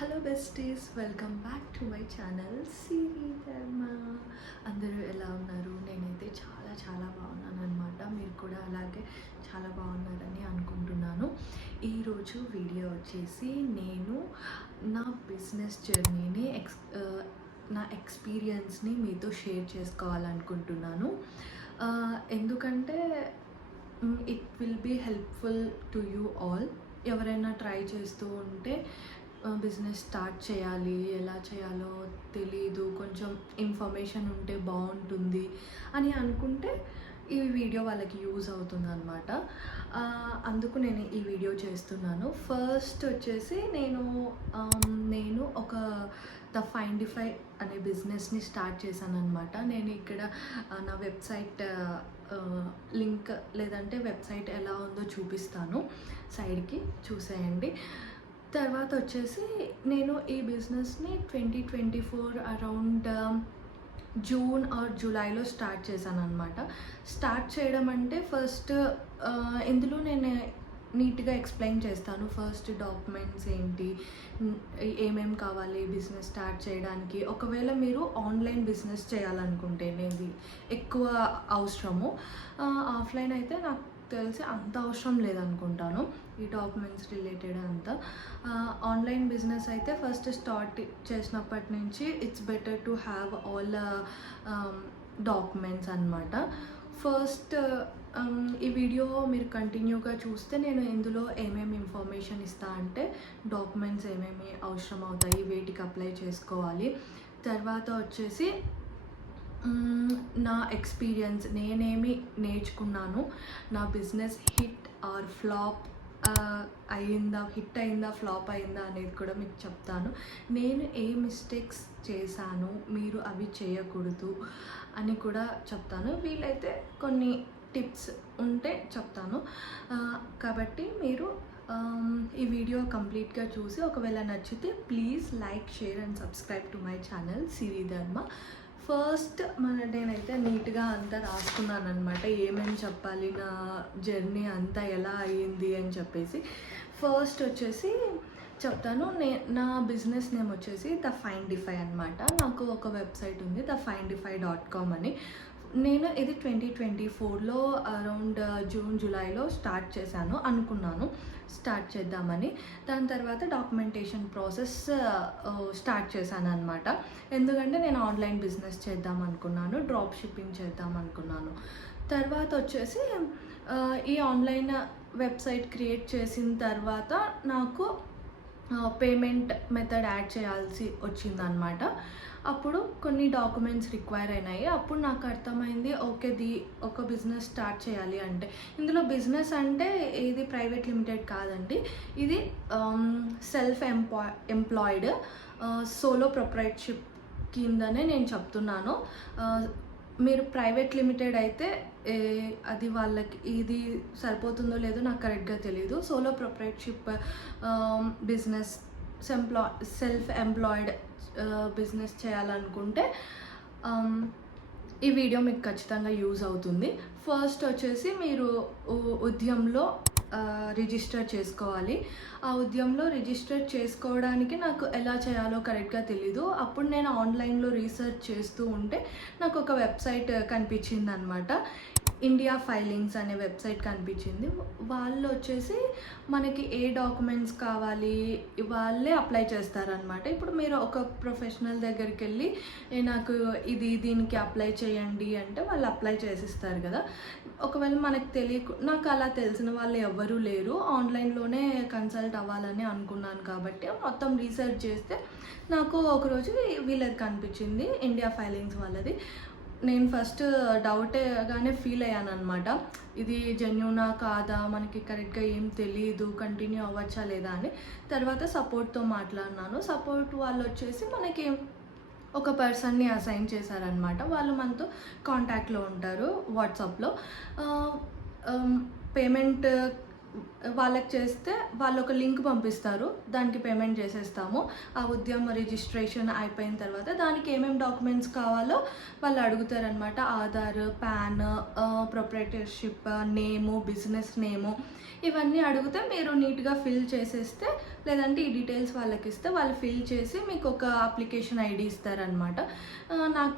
Hello besties, welcome back to my channel Siri Dharma. అందరూ ఎలా ఉన్నారు? నేనైతే చాలా చాలా బాగున్నాను అనమాట. మీరు కూడా అలాగే చాలా బాగున్నారని అనుకుంటున్నాను. ఈరోజు వీడియో వచ్చేసి నేను నా బిజినెస్ జర్నీని నా ఎక్స్పీరియన్స్ని మీతో షేర్ చేసుకోవాలనుకుంటున్నాను. ఎందుకంటే it will be helpful to you all. ఎవరైనా ట్రై చేస్తూ ఉంటే బిజినెస్ స్టార్ట్ చేయాలి, ఎలా చేయాలో తెలీదు, కొంచెం ఇన్ఫర్మేషన్ ఉంటే బాగుంటుంది అని అనుకుంటే ఈ వీడియో వాళ్ళకి యూజ్ అవుతుంది అనమాట. అందుకు నేను ఈ వీడియో చేస్తున్నాను. ఫస్ట్ వచ్చేసి నేను ఒక ద ఫైండిఫై అనే బిజినెస్ని స్టార్ట్ చేశాను అనమాట. నేను ఇక్కడ నా వెబ్సైట్ లింక్ లేదంటే వెబ్సైట్ ఎలా ఉందో చూపిస్తాను, సైడ్కి చూసేయండి. తర్వాత వచ్చేసి నేను ఈ బిజినెస్ని 2024 అరౌండ్ జూన్ ఆర్ జూలైలో స్టార్ట్ చేశాను అనమాట. స్టార్ట్ చేయడం అంటే ఫస్ట్ ఇందులో నేను నీట్గా ఎక్స్ప్లెయిన్ చేస్తాను. ఫస్ట్ డాక్యుమెంట్స్ ఏంటి, ఏమేమి కావాలి బిజినెస్ స్టార్ట్ చేయడానికి. ఒకవేళ మీరు ఆన్లైన్ బిజినెస్ చేయాలనుకుంటే ఇది ఎక్కువ అవసరము. ఆఫ్లైన్ అయితే నాకు తెలిసి అంత అవసరం లేదనుకుంటాను, ఈ డాక్యుమెంట్స్ రిలేటెడ్ అంతా. ఆన్లైన్ బిజినెస్ అయితే ఫస్ట్ స్టార్ట్ చేసినప్పటి నుంచి it's better to have all documents అనమాట. ఫస్ట్ ఈ వీడియో మీరు కంటిన్యూగా చూస్తే నేను ఇందులో ఏమేమి ఇన్ఫర్మేషన్ ఇస్తా అంటే డాక్యుమెంట్స్ ఏమేమి అవసరం అవుతాయి, వేటికి అప్లై చేసుకోవాలి, తర్వాత వచ్చేసి నా ఎక్స్పీరియన్స్, నేనేమి నేర్చుకున్నాను, నా business hit or flop hit అయిందా ఫ్లాప్ అయిందా అనేది కూడా మీకు చెప్తాను. నేను ఏ మిస్టేక్స్ చేశాను, మీరు అవి చేయకూడదు అని కూడా చెప్తాను. వీలైతే కొన్ని టిప్స్ ఉంటే చెప్తాను. కాబట్టి మీరు ఈ వీడియో కంప్లీట్గా చూసి ఒకవేళ నచ్చితే please like, share and subscribe to my channel Siri Dharma. First నేనైతే నీట్గా అంతా రాసుకున్నాను అనమాట, ఏమేమి చెప్పాలి, నా జర్నీ అంతా ఎలా అయ్యింది అని చెప్పేసి. ఫస్ట్ వచ్చేసి చెప్తాను. నా బిజినెస్ నేమ్ వచ్చేసి ద ఫైండిఫై అనమాట. నాకు ఒక వెబ్సైట్ ఉంది, thefindify.com అని. నేను ఇది 2024లో అరౌండ్ జూన్ జూలైలో స్టార్ట్ చేశాను అనుకున్నాను, స్టార్ట్ చేద్దామని. దాని తర్వాత డాక్యుమెంటేషన్ ప్రాసెస్ స్టార్ట్ చేశాను అనమాట. ఎందుకంటే నేను ఆన్లైన్ బిజినెస్ చేద్దాం అనుకున్నాను, డ్రాప్ షిప్పింగ్ చేద్దాం అనుకున్నాను. తర్వాత వచ్చేసి ఈ ఆన్లైన్ వెబ్సైట్ క్రియేట్ చేసిన తర్వాత నాకు పేమెంట్ మెథడ్ యాడ్ చేయాల్సి వచ్చిందనమాట. అప్పుడు కొన్ని డాక్యుమెంట్స్ రిక్వైర్ అయినాయి. అప్పుడు నాకు అర్థమైంది, ఓకే ఒక బిజినెస్ స్టార్ట్ చేయాలి అంటే, ఇందులో బిజినెస్ అంటే ఇది ప్రైవేట్ లిమిటెడ్ కాదండి, ఇది సెల్ఫ్ ఎంప్లాయిడ్ సోలో ప్రొప్రైటర్షిప్ కిందనే నేను చెప్తున్నాను. మీరు ప్రైవేట్ లిమిటెడ్ అయితే అది వాళ్ళకి ఇది సరిపోతుందో లేదో నాకు కరెక్ట్గా తెలియదు. Solo proprietorship business, self employed business చేయాలనుకుంటే ఈ వీడియో మీకు ఖచ్చితంగా యూజ్ అవుతుంది. ఫస్ట్ వచ్చేసి మీరు ఉద్యమంలో రిజిస్టర్ చేసుకోవాలి. ఆ ఉద్యమంలో రిజిస్టర్ చేసుకోవడానికి నాకు ఎలా చేయాలో కరెక్ట్గా తెలీదు. అప్పుడు నేను ఆన్లైన్లో రీసెర్చ్ చేస్తూ ఉంటే నాకు ఒక వెబ్సైట్ కనిపించింది అనమాట. ఇండియా ఫైలింగ్స్ అనే వెబ్సైట్ కనిపించింది. వాళ్ళు వచ్చేసి మనకి ఏ డాక్యుమెంట్స్ కావాలి వాళ్ళే అప్లై చేస్తారనమాట. ఇప్పుడు మీరు ఒక ప్రొఫెషనల్ దగ్గరికి వెళ్ళి నాకు దీనికి అప్లై చేయండి అంటే వాళ్ళు అప్లై చేసిస్తారు కదా. ఒకవేళ మనకు నాకు అలా తెలిసిన వాళ్ళు ఎవ్వరూ లేరు, ఆన్లైన్లోనే కన్సల్ట్ అవ్వాలని అనుకున్నాను కాబట్టి మొత్తం రీసెర్చ్ చేస్తే నాకు ఒకరోజు వీళ్ళది కనిపించింది, ఇండియా ఫైలింగ్స్ వాళ్ళది. నేను ఫస్ట్ డౌట్గానే ఫీల్ అయ్యాను అనమాట, ఇది జెన్యూనా కాదా, మనకి కరెక్ట్గా ఏం తెలియదు, కంటిన్యూ అవ్వచ్చా లేదా అని. తర్వాత సపోర్ట్తో మాట్లాడినాను. సపోర్ట్ వాళ్ళు వచ్చేసి మనకి ఒక పర్సన్ని అసైన్ చేశారనమాట. వాళ్ళు మనతో కాంటాక్ట్లో ఉంటారు వాట్సాప్లో. పేమెంట్ వాళ్ళకి చేస్తే వాళ్ళు ఒక లింక్ పంపిస్తారు, దానికి పేమెంట్ చేసేస్తాము. ఆ ఉద్యమ రిజిస్ట్రేషన్ అయిపోయిన తర్వాత దానికి ఏమేమి డాక్యుమెంట్స్ కావాలో వాళ్ళు అడుగుతారనమాట. ఆధార్, పాన్, ప్రొప్రైటర్షిప్ నేము, బిజినెస్ నేము, ఇవన్నీ అడిగితే మీరు నీట్గా ఫిల్ చేసేస్తే, లేదంటే ఈ డీటెయిల్స్ వాళ్ళకి ఇస్తే వాళ్ళు ఫిల్ చేసి మీకు ఒక అప్లికేషన్ ఐడి ఇస్తారనమాట. నాకు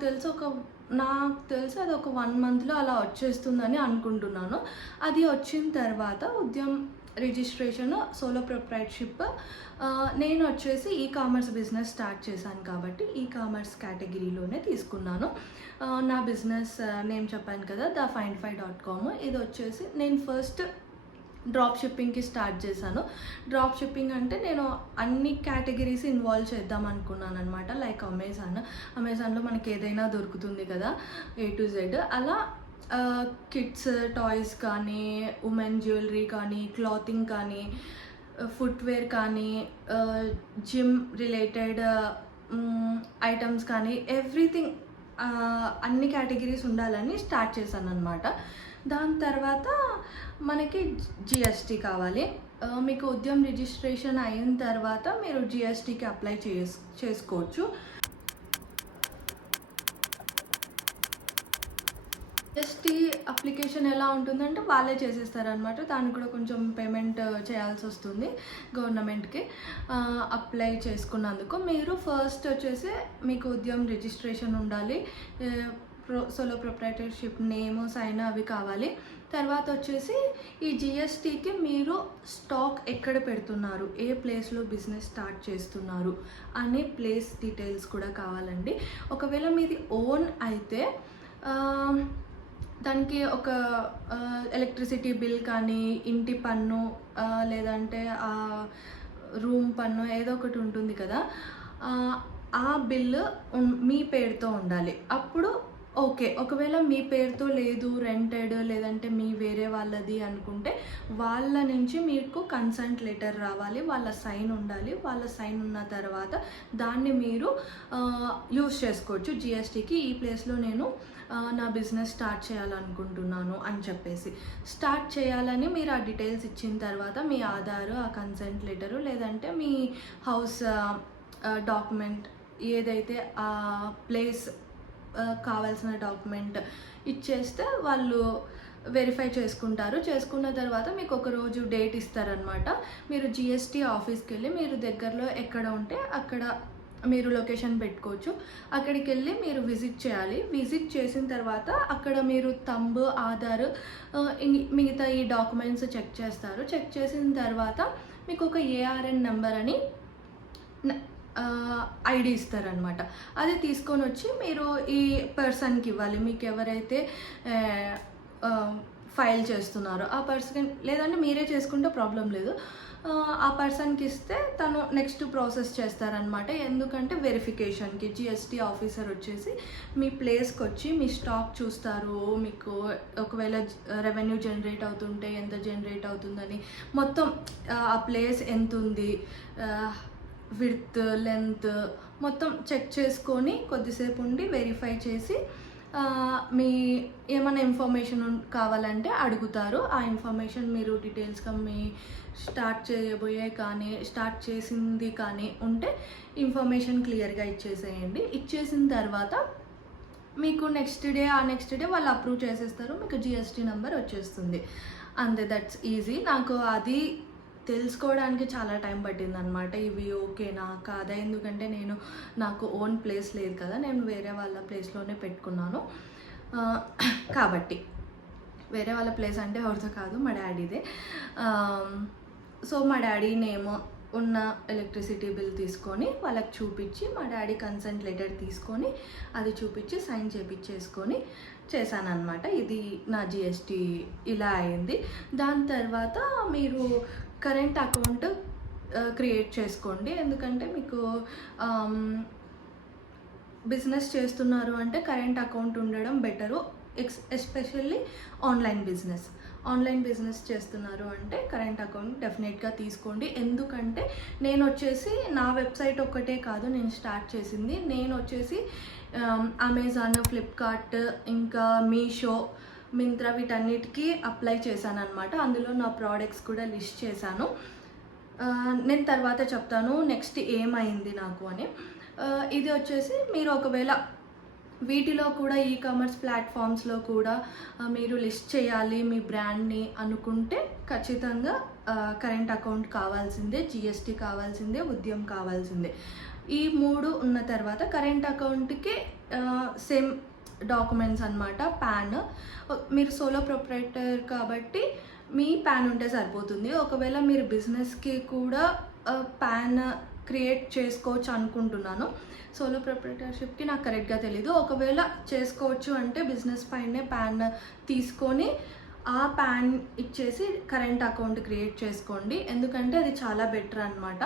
తెలిసి అది ఒక 1 monthలో అలా వచ్చేస్తుందని అనుకుంటున్నాను. అది వచ్చిన తర్వాత ఉద్యమ్ రిజిస్ట్రేషన్, సోలో ప్రొప్రైటర్షిప్. నేను వచ్చేసి ఈ కామర్స్ బిజినెస్ స్టార్ట్ చేశాను కాబట్టి ఈ కామర్స్ కేటగిరీలోనే తీసుకున్నాను. నా బిజినెస్ నేమ్ చెప్పాను కదా, thefindifi.com. ఇది వచ్చేసి నేను ఫస్ట్ డ్రాప్ షిప్పింగ్కి స్టార్ట్ చేశాను. డ్రాప్ షిప్పింగ్ అంటే నేను అన్ని కేటగిరీస్ ఇన్వాల్వ్ చేద్దాం అనుకున్నాను అనమాట. లైక్ అమెజాన్లో మనకి ఏదైనా దొరుకుతుంది కదా, A to Z. అలా కిడ్స్ టాయ్స్ కానీ, ఉమెన్ జ్యువెలరీ కానీ, క్లాతింగ్ కానీ, ఫుట్వేర్ కానీ, జిమ్ రిలేటెడ్ ఐటమ్స్ కానీ, ఎవ్రీథింగ్ అన్ని కేటగిరీస్ ఉండాలని స్టార్ట్ చేశాను అనమాట. దాని తర్వాత మనకి జిఎస్టీ కావాలి. మీకు ఉద్యమ్ రిజిస్ట్రేషన్ అయిన తర్వాత మీరు జిఎస్టీకి అప్లై చేసుకోవచ్చు. జిఎస్టీ అప్లికేషన్ ఎలా ఉంటుందంటే వాళ్ళే చేసేస్తారనమాట. దానికి కూడా కొంచెం పేమెంట్ చేయాల్సి వస్తుంది గవర్నమెంట్కి. అప్లై చేసుకున్నందుకు మీరు ఫస్ట్ వచ్చేసి మీకు ఉద్యమ్ రిజిస్ట్రేషన్ ఉండాలి, సోలో ప్రొప్రైటర్షిప్ నేము, సైన్ అవి కావాలి. తర్వాత వచ్చేసి ఈ జిఎస్టీకి మీరు స్టాక్ ఎక్కడ పెడుతున్నారు, ఏ ప్లేస్లో బిజినెస్ స్టార్ట్ చేస్తున్నారు అనే ప్లేస్ డీటెయిల్స్ కూడా కావాలండి. ఒకవేళ మీది ఓన్ అయితే దానికి ఒక ఎలక్ట్రిసిటీ బిల్ కానీ, ఇంటి పన్ను, లేదంటే రూమ్ పన్ను ఏదో ఒకటి ఉంటుంది కదా, ఆ బిల్లు మీ పేరుతో ఉండాలి. అప్పుడు ఓకే. ఒకవేళ మీ పేరుతో లేదు, రెంటెడ్, లేదంటే మీ వేరే వాళ్ళది అనుకుంటే వాళ్ళ నుంచి మీకు కన్సెంట్ లెటర్ రావాలి, వాళ్ళ సైన్ ఉండాలి. వాళ్ళ సైన్ ఉన్న తర్వాత దాన్ని మీరు యూస్ చేసుకోవచ్చు జిఎస్టీకి. ఈ ప్లేస్లో నేను నా బిజినెస్ స్టార్ట్ చేయాలనుకుంటున్నాను అని చెప్పేసి స్టార్ట్ చేయాలని మీరు ఆ డీటెయిల్స్ ఇచ్చిన తర్వాత మీ ఆధార్, ఆ కన్సెంట్ లెటరు, లేదంటే మీ హౌస్ డాక్యుమెంట్ ఏదైతే ఆ ప్లేస్ కావాల్సిన డాక్యుమెంట్ ఇచ్చేస్తే వాళ్ళు వెరిఫై చేసుకుంటారు. చేసుకున్న తర్వాత మీకు ఒక రోజు డేట్ ఇస్తారనమాట. మీరు జిఎస్టీ ఆఫీస్కి వెళ్ళి మీరు దగ్గరలో ఎక్కడ ఉంటే అక్కడ మీరు లొకేషన్ పెట్టుకోవచ్చు. అక్కడికి వెళ్ళి మీరు విజిట్ చేయాలి. విజిట్ చేసిన తర్వాత అక్కడ మీరు తంబ్, ఆధార్, మిగతా ఈ డాక్యుమెంట్స్ చెక్ చేస్తారు. చెక్ చేసిన తర్వాత మీకు ఒక ఏఆర్ఎన్ నెంబర్ అని ఐడి ఇస్తారనమాట. అది తీసుకొని వచ్చి మీరు ఈ పర్సన్కి ఇవ్వాలి. మీకు ఎవరైతే ఫైల్ చేస్తున్నారో ఆ పర్సన్, లేదంటే మీరే చేసుకుంటే ప్రాబ్లం లేదు, ఆ పర్సన్కి ఇస్తే తను నెక్స్ట్ ప్రాసెస్ చేస్తారనమాట. ఎందుకంటే వెరిఫికేషన్కి జిఎస్టీ ఆఫీసర్ వచ్చేసి మీ ప్లేస్కి వచ్చి మీ స్టాక్ చూస్తారు. మీకు ఒకవేళ రెవెన్యూ జనరేట్ అవుతుంటే ఎంత జనరేట్ అవుతుందని, మొత్తం ఆ ప్లేస్ ఎంత ఉంది, విడ్త్, లెంత్ మొత్తం చెక్ చేసుకొని కొద్దిసేపు ఉండి వెరిఫై చేసి మీ ఏమైనా ఇన్ఫర్మేషన్ కావాలంటే అడుగుతారు. ఆ ఇన్ఫర్మేషన్ మీరు డీటెయిల్స్గా మీ స్టార్ట్ చేయబోయే కానీ, స్టార్ట్ చేసింది కానీ ఉంటే ఇన్ఫర్మేషన్ క్లియర్గా ఇచ్చేసేయండి. ఇచ్చేసిన తర్వాత మీకు నెక్స్ట్ డే వాళ్ళు అప్రూవ్ చేసేస్తారు. మీకు జిఎస్టీ నెంబర్ వచ్చేస్తుంది. అంతే, దట్స్ ఈజీ. నాకు అది తెలుసుకోవడానికి చాలా టైం పట్టింది అనమాట. ఇవి ఓకేనా కాదా, ఎందుకంటే నాకు ఓన్ ప్లేస్ లేదు కదా, నేను వేరే వాళ్ళ ప్లేస్లోనే పెట్టుకున్నాను కాబట్టి. వేరే వాళ్ళ ప్లేస్ అంటే ఎవరితో కాదు, మా డాడీదే. సో మా డాడీ నేమ్ ఉన్న ఎలక్ట్రిసిటీ బిల్ తీసుకొని వాళ్ళకి చూపించి, మా డాడీ కన్సెంట్ లెటర్ తీసుకొని అది చూపించి సైన్ చేపించేసుకొని చేశానన్నమాట. ఇది నా జిఎస్టీ ఇలా అయింది. దాని తర్వాత మీరు కరెంట్ అకౌంట్ క్రియేట్ చేసుకోండి. ఎందుకంటే మీకు బిజినెస్ చేస్తున్నారు అంటే కరెంట్ అకౌంట్ ఉండడం బెటరు. ఎస్పెషల్లీ ఆన్లైన్ బిజినెస్ చేస్తున్నారు అంటే కరెంట్ అకౌంట్ డెఫినెట్గా తీసుకోండి. ఎందుకంటే నేను వచ్చేసి నా వెబ్సైట్ ఒక్కటే కాదు నేను స్టార్ట్ చేసింది. నేను వచ్చేసి అమెజాన్, ఫ్లిప్కార్ట్, ఇంకా మీషో, మింత్రా వీటన్నిటికీ అప్లై చేశాను అనమాట. అందులో నా ప్రోడక్ట్స్ కూడా లిస్ట్ చేశాను. నేను తర్వాత చెప్తాను నెక్స్ట్ ఏమైంది నాకు అని. ఇది వచ్చేసి మీరు ఒకవేళ వీటిలో కూడా ఈకామర్స్ ప్లాట్ఫామ్స్లో కూడా మీరు లిస్ట్ చేయాలి మీ బ్రాండ్ని అనుకుంటే ఖచ్చితంగా కరెంట్ అకౌంట్ కావాల్సిందే, జిఎస్టీ కావాల్సిందే, ఉద్యమం కావాల్సిందే. ఈ 3 ఉన్న తర్వాత కరెంట్ అకౌంట్కి సేమ్ డాక్యుమెంట్స్ అనమాట. పాన్, మీరు సోలో ప్రొప్రైటర్ కాబట్టి మీ పాన్ ఉంటే సరిపోతుంది. ఒకవేళ మీరు బిజినెస్కి కూడా పాన్ క్రియేట్ చేసుకోవచ్చు అనుకుంటున్నాను. సోలో ప్రొప్రైటర్షిప్కి నాకు కరెక్ట్గా తెలీదు. ఒకవేళ చేసుకోవచ్చు అంటే బిజినెస్ పైనే పాన్ తీసుకొని ఆ పాన్ ఇచ్చేసి కరెంట్ అకౌంట్ క్రియేట్ చేసుకోండి. ఎందుకంటే అది చాలా బెటర్ అనమాట.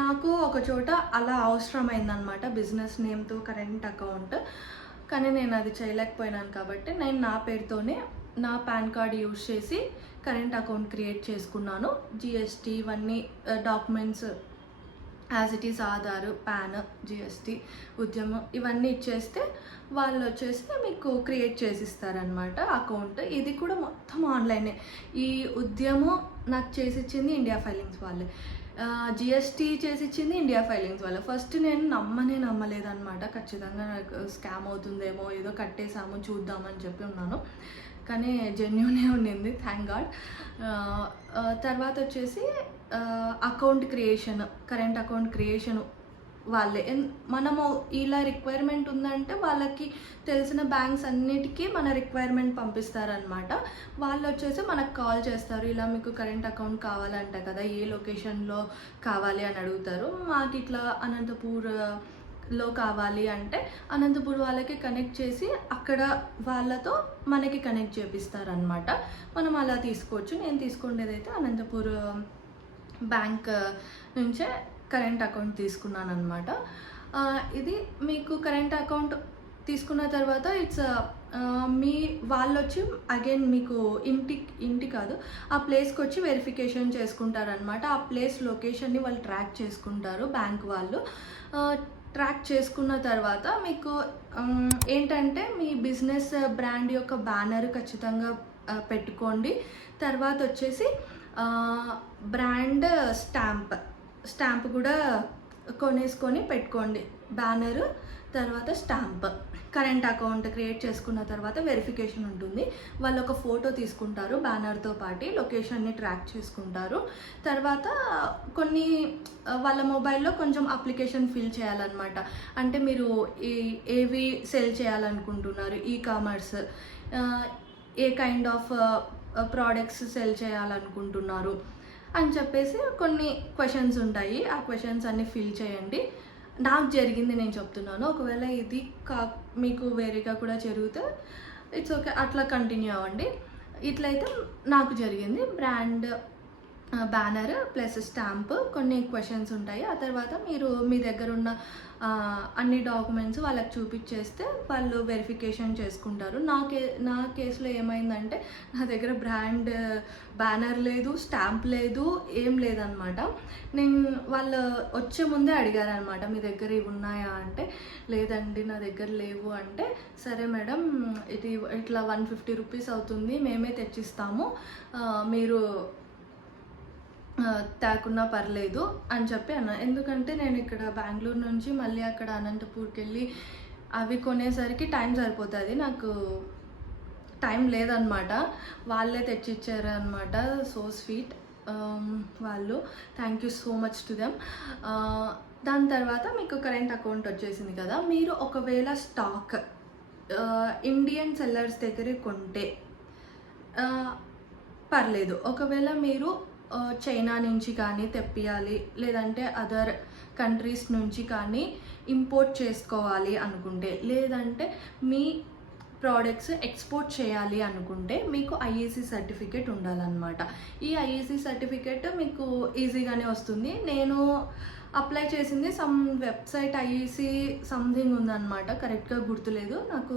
నాకు ఒక చోట అలా అవసరమైందనమాట బిజినెస్ నేమ్తో కరెంట్ అకౌంట్. కానీ నేను అది చేయలేకపోయినాను కాబట్టి నేను నా పేరుతోనే నా పాన్ కార్డ్ యూజ్ చేసి కరెంట్ అకౌంట్ క్రియేట్ చేసుకున్నాను. జిఎస్టీ ఇవన్నీ documents as it is, Aadhaar, pan, GST, ఉద్యమం ఇవన్నీ ఇచ్చేస్తే వాళ్ళు వచ్చేసి మీకు క్రియేట్ చేసిస్తారనమాట అకౌంట్. ఇది కూడా మొత్తం ఆన్లైనే. ఈ ఉద్యమం నాకు చేసిచ్చింది ఇండియా ఫైలింగ్స్ వాళ్ళే, జిఎస్టీ చేసిచ్చింది ఇండియా ఫైలింగ్స్ వాళ్ళే. ఫస్ట్ నేను నమ్మలేదన్నమాట. ఖచ్చితంగా నాకు స్కామ్ అవుతుందేమో, ఏదో కట్టేసాము చూద్దామని చెప్పి ఉన్నాను. కానీ జెన్యూనే ఉండింది, థ్యాంక్ గాడ్. తర్వాత వచ్చేసి account creation, current account creation వాళ్ళే. మనము ఇలా రిక్వైర్మెంట్ ఉందంటే వాళ్ళకి తెలిసిన బ్యాంక్స్ అన్నిటికీ మన రిక్వైర్మెంట్ పంపిస్తారనమాట. వాళ్ళు వచ్చేసి మనకు కాల్ చేస్తారు, ఇలా మీకు కరెంట్ అకౌంట్ కావాలంట కదా, ఏ లొకేషన్లో కావాలి అని అడుగుతారు. మాకు ఇట్లా అనంతపూర్లో కావాలి అంటే అనంతపూర్ వాళ్ళకి కనెక్ట్ చేసి అక్కడ వాళ్ళతో మనకి కనెక్ట్ చేపిస్తారనమాట. మనం అలా తీసుకోవచ్చు. నేను తీసుకునేదైతే అనంతపూర్ బ్యాంక్ నుంచే కరెంట్ అకౌంట్ తీసుకున్నాను అనమాట. ఇది మీకు కరెంట్ అకౌంట్ తీసుకున్న తర్వాత ఇట్స్ మీ వాళ్ళు వచ్చి అగైన్ మీకు ఇంటి కాదు ఆ ప్లేస్కి వచ్చి వెరిఫికేషన్ చేసుకుంటారనమాట. ఆ ప్లేస్ లొకేషన్ని వాళ్ళు ట్రాక్ చేసుకుంటారు బ్యాంక్ వాళ్ళు. ట్రాక్ చేసుకున్న తర్వాత మీకు ఏంటంటే మీ బిజినెస్ బ్రాండ్ యొక్క బ్యానర్ ఖచ్చితంగా పెట్టుకోండి. తర్వాత వచ్చేసి బ్రాండ్ స్టాంప్ కూడా కొనేసుకొని పెట్టుకోండి. బ్యానరు తర్వాత స్టాంప్. కరెంట్ అకౌంట్ క్రియేట్ చేసుకున్న తర్వాత వెరిఫికేషన్ ఉంటుంది. వాళ్ళు ఒక ఫోటో తీసుకుంటారు బ్యానర్తో పాటు, లొకేషన్ని ట్రాక్ చేసుకుంటారు. తర్వాత కొన్ని వాళ్ళ మొబైల్లో కొంచెం అప్లికేషన్ ఫిల్ చేయాలన్నమాట. అంటే మీరు ఏవి సెల్ చేయాలనుకుంటున్నారు, ecommerce A kind of products cell చేయాలనుకుంటున్నారు అని చెప్పేసి కొన్ని క్వశ్చన్స్ ఉంటాయి. ఆ క్వశ్చన్స్ అన్నీ ఫిల్ చేయండి. నాకు జరిగింది నేను చెప్తున్నాను. ఒకవేళ ఇది మీకు వేరేగా కూడా జరిగితే ఇట్స్ ఓకే, అట్లా కంటిన్యూ అవ్వండి. ఇట్లయితే నాకు జరిగింది. బ్రాండ్ బ్యానర్ ప్లస్ స్టాంప్, కొన్ని క్వశ్చన్స్ ఉంటాయి. ఆ తర్వాత మీరు మీ దగ్గర ఉన్న అన్ని డాక్యుమెంట్స్ వాళ్ళకి చూపించేస్తే వాళ్ళు వెరిఫికేషన్ చేసుకుంటారు. నా కేసులో ఏమైందంటే నా దగ్గర బ్రాండ్ బ్యానర్ లేదు, స్టాంప్ లేదు, ఏం లేదనమాట. వాళ్ళు వచ్చే ముందే అడిగారనమాట, మీ దగ్గర ఇవి ఉన్నాయా అంటే లేదండి నా దగ్గర లేవు అంటే, సరే మేడం ఇది ఇట్లా 150 రూపీస్ అవుతుంది, మేమే తెచ్చిస్తాము, మీరు తేకున్నా పర్లేదు అని చెప్పి అన్నా. ఎందుకంటే నేను ఇక్కడ బెంగళూరు నుంచి మళ్ళీ అక్కడ అనంతపూర్కి వెళ్ళి అవి కొనేసరికి టైం సరిపోతుంది, నాకు టైం లేదనమాట. వాళ్ళే తెచ్చిచ్చారు అనమాట. సో స్వీట్ వాళ్ళు, thank you so much to them. దాని తర్వాత మీకు కరెంట్ అకౌంట్ వచ్చేసింది కదా. మీరు ఒకవేళ స్టాక్ ఇండియన్ సెల్లర్స్ దగ్గర కొంటే పర్లేదు. ఒకవేళ మీరు చైనా నుంచి కానీ తెప్పియాలి, లేదంటే అదర్ కంట్రీస్ నుంచి కానీ ఇంపోర్ట్ చేసుకోవాలి అనుకుంటే, లేదంటే మీ ప్రోడక్ట్స్ ఎక్స్పోర్ట్ చేయాలి అనుకుంటే మీకు ఐఏసీ సర్టిఫికేట్ ఉండాలన్నమాట. ఈ ఐఏసీ సర్టిఫికేట్ మీకు ఈజీగానే వస్తుంది. నేను అప్లై చేసింది సమ్ వెబ్సైట్ ఐఏసీ సంథింగ్ ఉందన్నమాట, కరెక్ట్గా గుర్తులేదు. నాకు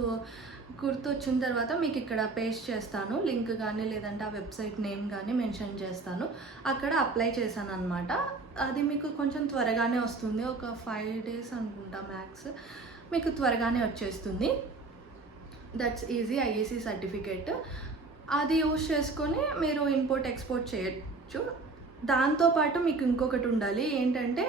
గుర్తొచ్చిన తర్వాత మీకు ఇక్కడ పేస్ట్ చేస్తాను లింక్ కానీ, లేదంటే ఆ వెబ్సైట్ నేమ్ కానీ మెన్షన్ చేస్తాను. అక్కడ అప్లై చేశాను అనమాట. అది మీకు కొంచెం త్వరగానే వస్తుంది, ఒక 5 days అనుకుంటా మ్యాక్స్, మీకు త్వరగానే వచ్చేస్తుంది. That's easy IEC certificate. అది యూజ్ చేసుకొని మీరు ఇంపోర్ట్ ఎక్స్పోర్ట్ చేయొచ్చు. దాంతోపాటు మీకు ఇంకొకటి ఉండాలి ఏంటంటే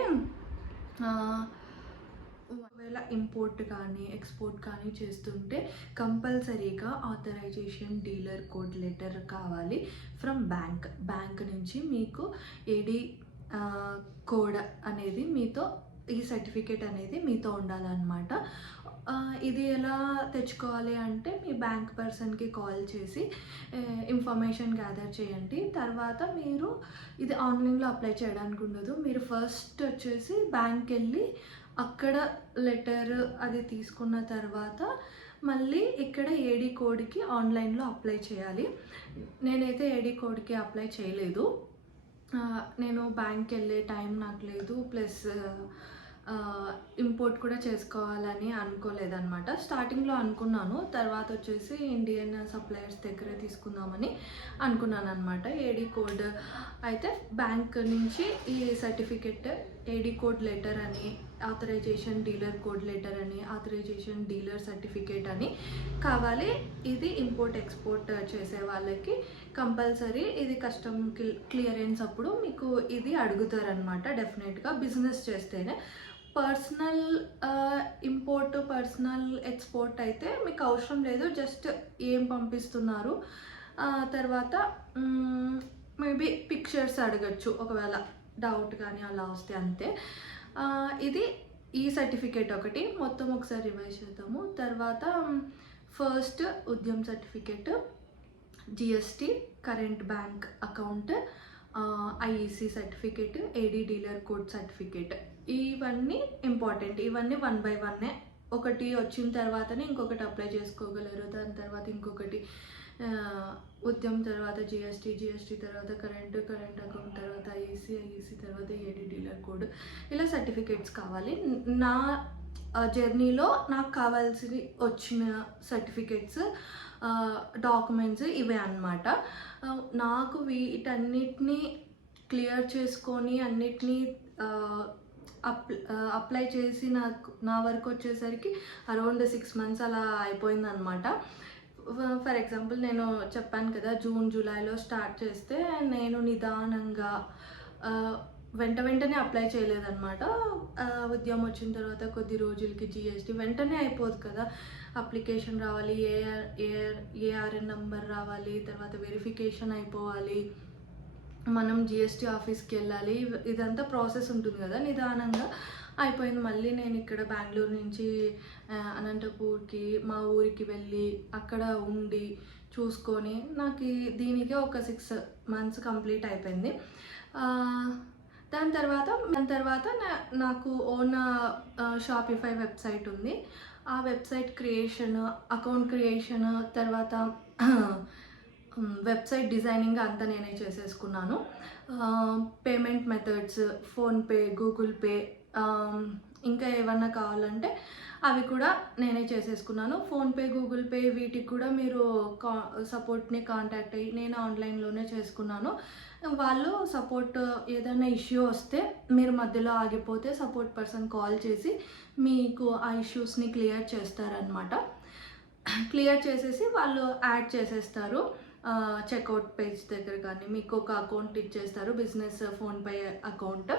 ఒకవేళ ఇంపోర్ట్ కానీ ఎక్స్పోర్ట్ కానీ చేస్తుంటే కంపల్సరీగా ఆథరైజేషన్ డీలర్ కోడ్ లెటర్ కావాలి ఫ్రమ్ బ్యాంక్ నుంచి మీకు ఏడి కోడ్ అనేది మీతో, ఈ సర్టిఫికేట్ అనేది మీతో ఉండాలన్నమాట. ఇది ఎలా తెచ్చుకోవాలి అంటే మీ బ్యాంక్ పర్సన్కి కాల్ చేసి ఇన్ఫర్మేషన్ గ్యాదర్ చేయండి. తర్వాత మీరు ఇది ఆన్లైన్లో అప్లై చేయడానికి ఉండదు. మీరు ఫస్ట్ వచ్చేసి బ్యాంక్కి వెళ్ళి అక్కడ లెటర్ అది తీసుకున్న తర్వాత మళ్ళీ ఇక్కడ ఏడీ కోడ్కి ఆన్లైన్లో అప్లై చేయాలి. నేనైతే ఏడీ కోడ్కి అప్లై చేయలేదు. నేను బ్యాంక్కి వెళ్ళే టైం నాకు లేదు, ప్లస్ ఇంపోర్ట్ కూడా చేసుకోవాలని అనుకోలేదన్నమాట. స్టార్టింగ్లో అనుకున్నాను, తర్వాత వచ్చేసి ఇండియన్ సప్లయర్స్ దగ్గరే తీసుకుందామని అనుకున్నాను అనమాట. ఏడీ కోడ్ అయితే బ్యాంక్ నుంచి ఈ సర్టిఫికెట్ ఏడీ కోడ్ లెటర్ అని, ఆథరైజేషన్ డీలర్ కోడ్ లెటర్ అని, ఆథరైజేషన్ డీలర్ సర్టిఫికేట్ అని కావాలి. ఇది ఇంపోర్ట్ ఎక్స్పోర్ట్ చేసే వాళ్ళకి కంపల్సరీ. ఇది కస్టమ్ క్లియరెన్స్ అప్పుడు మీకు ఇది అడుగుతారనమాట డెఫినెట్గా, బిజినెస్ చేస్తేనే. పర్సనల్ ఇంపోర్ట్, పర్సనల్ ఎక్స్పోర్ట్ అయితే మీకు అవసరం లేదు. జస్ట్ ఏం పంపిస్తున్నారు, తర్వాత మేబీ పిక్చర్స్ అడగచ్చు ఒకవేళ డౌట్ కానీ అలా వస్తే, అంతే. ఇది ఈ సర్టిఫికేట్ ఒకటి. మొత్తం ఒకసారి రివైజ్ చేద్దాము. తర్వాత first Udyam certificate, GST, current bank account, IEC certificate, AD dealer code certificate, ఇవన్నీ ఇంపార్టెంట్. ఇవన్నీ 1 by 1. ఒకటి వచ్చిన తర్వాతనే ఇంకొకటి అప్లై చేసుకోగలరు. దాని తర్వాత ఇంకొకటి ఉద్యమ్, తర్వాత జిఎస్టీ తర్వాత కరెంట్ అకౌంట్, తర్వాత ఐఈసీ తర్వాత ఏడీ డీలర్ కోడ్. ఇలా సర్టిఫికేట్స్ కావాలి. నా జర్నీలో నాకు కావాల్సి వచ్చిన సర్టిఫికేట్స్, డాక్యుమెంట్స్ ఇవే అన్నమాట. నాకు వీటన్నిటినీ క్లియర్ చేసుకొని అన్నిటినీ అప్లై చేసి నా వరకు వచ్చేసరికి అరౌండ్ 6 months అలా అయిపోయిందనమాట. ఫర్ ఎగ్జాంపుల్ నేను చెప్పాను కదా, జూలైలో స్టార్ట్ చేస్తే నేను నిదానంగా వెంటనే అప్లై చేయలేదన్నమాట. ఉద్యమం వచ్చిన తర్వాత కొద్ది రోజులకి జిఎస్టీ వెంటనే అయిపోదు కదా, అప్లికేషన్ రావాలి, ఏఆర్ఎన్ నెంబర్ రావాలి, తర్వాత వెరిఫికేషన్ అయిపోవాలి, మనం జిఎస్టీ ఆఫీస్కి వెళ్ళాలి, ఇదంతా ప్రాసెస్ ఉంటుంది కదా. నిదానంగా అయిపోయింది. మళ్ళీ నేను ఇక్కడ బెంగళూరు నుంచి అనంతపూర్కి, మా ఊరికి వెళ్ళి అక్కడ ఉండి చూసుకొని నాకు దీనికే ఒక 6 months కంప్లీట్ అయిపోయింది. దాని తర్వాత నాకు ఓన్ షాపిఫై వెబ్సైట్ ఉంది. ఆ వెబ్సైట్ క్రియేషన్, అకౌంట్ క్రియేషన్, తర్వాత వెబ్సైట్ డిజైనింగ్ అంతా నేనే చేసేసుకున్నాను. Payment methods, PhonePe, Google pay, ఇంకా ఏమన్నా కావాలంటే అవి కూడా నేనే చేసేసుకున్నాను. ఫోన్పే, గూగుల్ పే వీటికి కూడా మీరు సపోర్ట్ని కాంటాక్ట్ అయ్యి, నేను ఆన్లైన్లోనే చేసుకున్నాను. వాళ్ళు సపోర్ట్ ఏదైనా ఇష్యూ వస్తే మీరు మధ్యలో ఆగిపోతే సపోర్ట్ పర్సన్ కాల్ చేసి మీకు ఆ ఇష్యూస్ని క్లియర్ చేస్తారనమాట. క్లియర్ చేసేసి వాళ్ళు యాడ్ చేసేస్తారు చెక్అవుట్ పేజ్ దగ్గర, కానీ మీకు ఒక అకౌంట్ ఇచ్చేస్తారు, బిజినెస్ ఫోన్పే అకౌంట్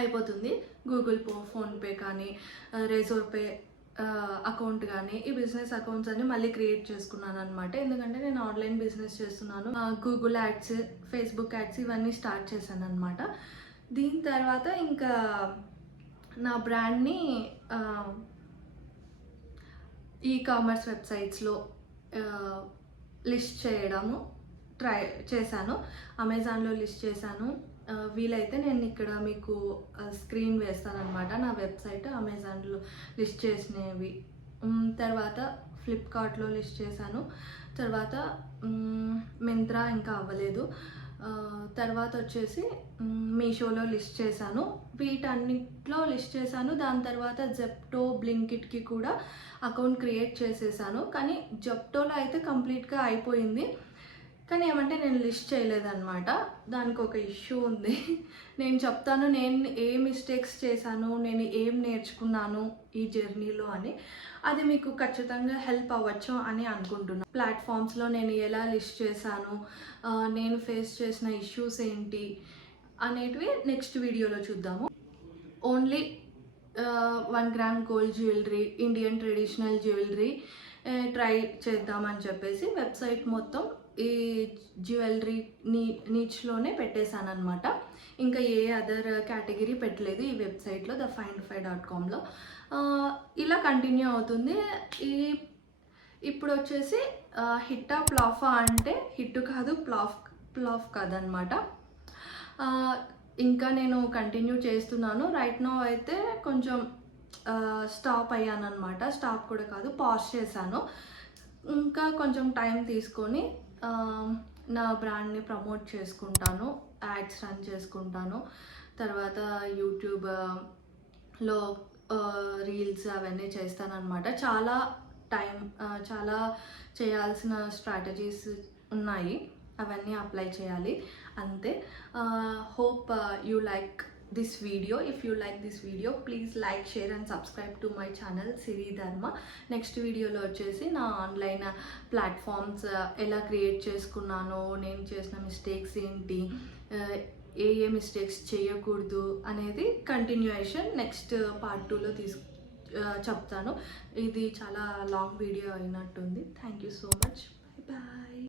అయిపోతుంది. గూగుల్ పే, ఫోన్పే కానీ రేజోర్ పే అకౌంట్ కానీ, ఈ బిజినెస్ అకౌంట్స్ అన్ని మళ్ళీ క్రియేట్ చేసుకున్నాను అనమాట. ఎందుకంటే నేను ఆన్లైన్ బిజినెస్ చేస్తున్నాను. గూగుల్ యాడ్స్, ఫేస్బుక్ యాడ్స్ ఇవన్నీ స్టార్ట్ చేశాను అనమాట. దీని తర్వాత ఇంకా నా బ్రాండ్ని ఈకామర్స్ వెబ్సైట్స్లో లిస్ట్ చేయడము ట్రై చేశాను. అమెజాన్లో లిస్ట్ చేశాను. వీలైతే నేను ఇక్కడ మీకు స్క్రీన్ వేస్తాను అనమాట, నా వెబ్సైట్ అమెజాన్లో లిస్ట్ చేసినవి. తర్వాత ఫ్లిప్కార్ట్లో లిస్ట్ చేశాను. తర్వాత మింత్రా ఇంకా అవ్వలేదు. తర్వాత వచ్చేసి మీషోలో లిస్ట్ చేశాను. వీటన్నిటిలో లిస్ట్ చేశాను. దాని తర్వాత జెప్టో, బ్లింకిట్కి కూడా అకౌంట్ క్రియేట్ చేసేసాను. కానీ జెప్టోలో అయితే కంప్లీట్గా అయిపోయింది. కానీ ఏమంటే నేను లిస్ట్ చేయలేదన్నమాట. దానికి ఒక ఇష్యూ ఉంది. నేను చెప్తాను నేను ఏ మిస్టేక్స్ చేశాను, నేను ఏం నేర్చుకున్నాను ఈ జర్నీలో అని. అది మీకు ఖచ్చితంగా హెల్ప్ అవ్వచ్చు అని అనుకుంటున్నాను. ప్లాట్ఫామ్స్లో నేను ఎలా లిస్ట్ చేశాను, నేను ఫేస్ చేసిన ఇష్యూస్ ఏంటి అనేటివి నెక్స్ట్ వీడియోలో చూద్దాము. Only 1 gram gold jewellery, Indian traditional jewellery try చేద్దామని చెప్పేసి వెబ్సైట్ మొత్తం ఈ జ్యువెలరీ నీచ్లోనే పెట్టేశాను అనమాట. ఇంకా ఏ అదర్ కేటగిరీ పెట్టలేదు ఈ వెబ్సైట్లో, thefinderfy.comలో. ఇలా కంటిన్యూ అవుతుంది. ఇప్పుడు వచ్చేసి హిట్టా ప్లాఫా అంటే హిట్ కాదు, ప్లాఫ్ కాదనమాట. ఇంకా నేను కంటిన్యూ చేస్తున్నాను. రైట్ నౌ అయితే కొంచెం స్టాప్ అయ్యానమాట. స్టాప్ కూడా కాదు, పాజ్ చేశాను. ఇంకా కొంచెం టైం తీసుకొని నా బ్రాండ్ని ప్రమోట్ చేసుకుంటాను, యాడ్స్ రన్ చేసుకుంటాను. తర్వాత యూట్యూబ్లో రీల్స్ అవన్నీ చేస్తానన్నమాట. చాలా చేయాల్సిన స్ట్రాటజీస్ ఉన్నాయి, అవన్నీ అప్లై చేయాలి అంతే. Hope you like this video. If you like this video, please like, share and subscribe to my channel Siri Dharma. Next వీడియోలో వచ్చేసి నా ఆన్లైన్ ప్లాట్ఫామ్స్ ఎలా క్రియేట్ చేసుకున్నానో, నేను చేసిన మిస్టేక్స్ ఏంటి, ఏ మిస్టేక్స్ చేయకూడదు అనేది కంటిన్యూయేషన్ నెక్స్ట్ పార్ట్ 2లో చెప్తాను. ఇది చాలా లాంగ్ వీడియో అయినట్టుంది. Thank you so much. Bye bye.